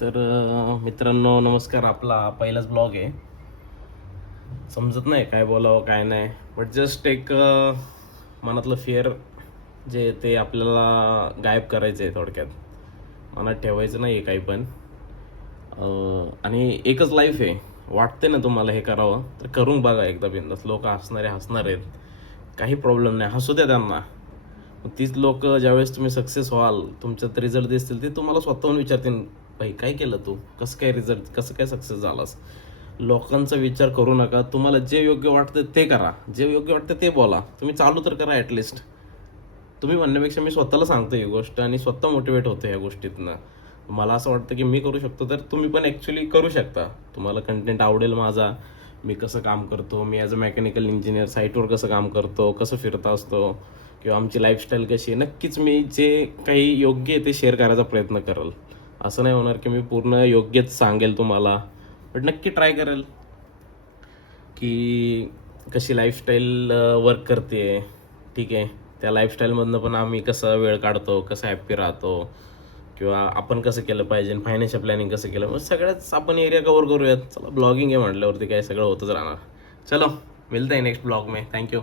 तर मित्रांनो नमस्कार. आपला पहिलाच ब्लॉग आहे. समजत नाही काय बोलावं काय नाही, बट जस्ट एक मनातलं फिअर जे ते आपल्याला गायब करायचं आहे. थोडक्यात मनात ठेवायचं नाही आहे काही पण. आणि एकच लाईफ आहे. वाटते ना तुम्हाला हे करावं तर करून बघा एकदा बिंदास. लोक हसणारे हसणार आहेत, काही प्रॉब्लेम नाही, हसू द्या त्यांना. मग तीच लोक ज्यावेळेस तुम्ही सक्सेस व्हाल, तुमच्यात रिझल्ट दिसतील, ते तुम्हाला स्वतःहून विचारतील, भाई काय केलं तू, कसं काय रिझल्ट, कसं काय सक्सेस झालास. लोकांचा विचार करू नका. तुम्हाला जे योग्य वाटतं ते करा, जे योग्य वाटतं ते बोला. तुम्ही चालू तर करा ॲटलिस्ट. तुम्ही म्हणण्यापेक्षा मी स्वतःला सांगतो ही गोष्ट आणि स्वतः मोटिवेट होतो ह्या गोष्टीतनं. मला असं वाटतं की मी करू शकतो, तर तुम्ही पण ॲक्च्युली करू शकता. तुम्हाला कंटेंट आवडेल माझा, मी कसं काम करतो, मी ॲज अ मेकॅनिकल इंजिनियर साईटवर कसं काम करतो, कसं फिरता असतो, किंवा आमची लाईफस्टाईल कशी आहे, नक्कीच मी जे काही योग्य आहे ते शेअर करायचा प्रयत्न करेल. असं नाही होणार की मी पूर्ण योग्यच सांगेल तुम्हाला, बट नक्की ट्राय करेल की कशी लाईफस्टाईल वर्क करते. ठीक आहे, त्या लाईफस्टाईलमधनं पण आम्ही कसं वेळ काढतो, कसं हॅप्पी राहतो, किंवा आपण कसं केलं पाहिजे, फायनान्शियल प्लॅनिंग कसं केलं, मग सगळ्याच आपण एरिया कवर करूयात. चला, ब्लॉगिंग आहे म्हटल्यावरती काय सगळं होतच राहणार. चलो, मिलते हैं नेक्स्ट ब्लॉग में. Thank you.